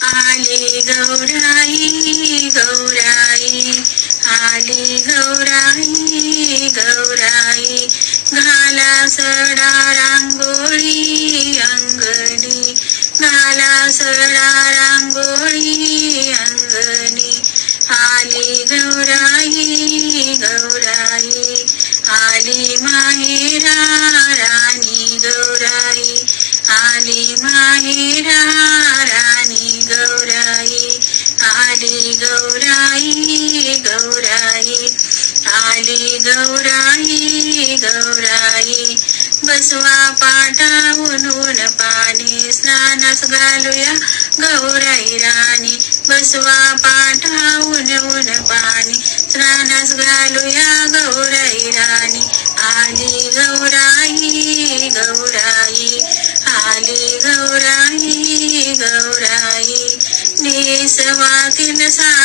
आली गौराई गौराई, आली गौराई गौराई, घाला सडा रांगोळी अंगणी, घाला सडा रांगोळी अंगणी, आली गौराई गौराई, आली माहेरा राणी गौराई, आली माहेरा राणी गौराई, आली गौराई गौराई, आली गौराई गौराई, बसवा पाटावून ऊन पाणी, स्नानास घालूया गौराई राणी, बसवा पाटावून ऊन पाणी, स्नानास घालूया गौराई राणी, आली गौराई गौराई, आली गौराई गौराई, नेसवातील सा